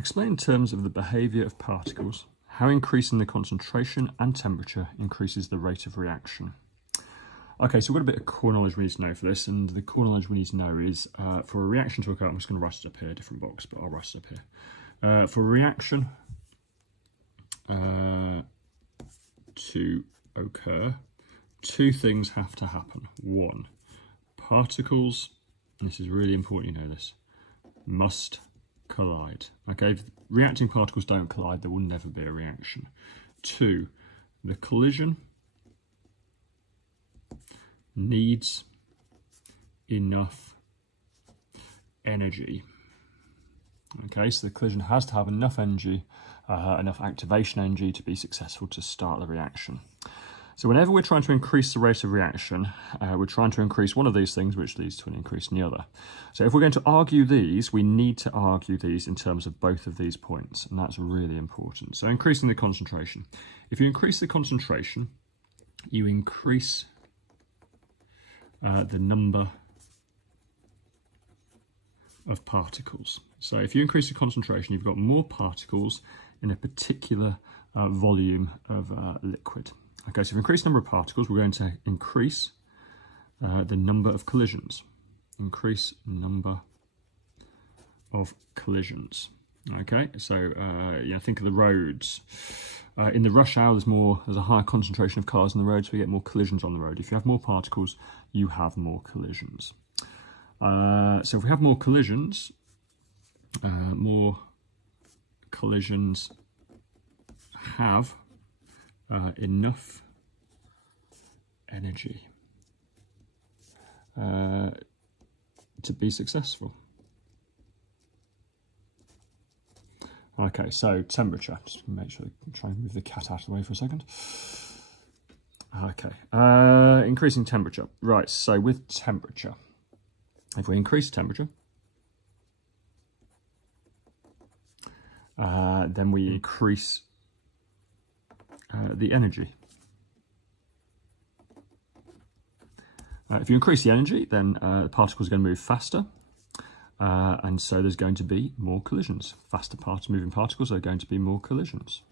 Explain in terms of the behaviour of particles how increasing the concentration and temperature increases the rate of reaction. Okay, so we've got a bit of core knowledge we need to know for this, and the core knowledge we need to know is for a reaction to occur, I'm just going to write it up here, different box, but I'll write it up here. For a reaction to occur, two things have to happen. One, particles, and this is really important you know this, must collide. Okay, if reacting particles don't collide, there will never be a reaction. Two, the collision needs enough energy. Okay, so the collision has to have enough energy, enough activation energy to be successful to start the reaction. So whenever we're trying to increase the rate of reaction, we're trying to increase one of these things, which leads to an increase in the other. So if we're going to argue these, we need to argue these in terms of both of these points, and that's really important. So increasing the concentration. If you increase the concentration, you increase the number of particles. So if you increase the concentration, you've got more particles in a particular volume of liquid. Okay, so if we increase the number of particles, we're going to increase the number of collisions. Increase number of collisions. Okay, so think of the roads. In the rush hour, there's a higher concentration of cars on the road, so we get more collisions on the road. If you have more particles, you have more collisions. So if we have more collisions have enough energy to be successful. Okay, so temperature. Just make sure I try and move the cat out of the way for a second. Okay, increasing temperature. Right, so with temperature, if we increase temperature, then we increase the energy. If you increase the energy, then the particles are going to move faster, and so there's going to be more collisions. Faster moving particles are going to be more collisions.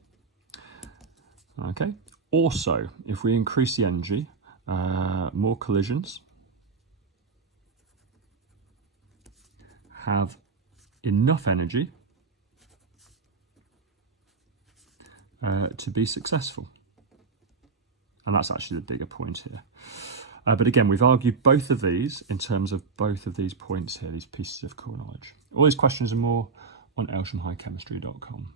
Okay. Also, if we increase the energy, more collisions have enough energy to be successful. And that's actually the bigger point here. But again, we've argued both of these in terms of both of these points here, these pieces of core knowledge. All these questions and more on ayleshamhighchemistry.com.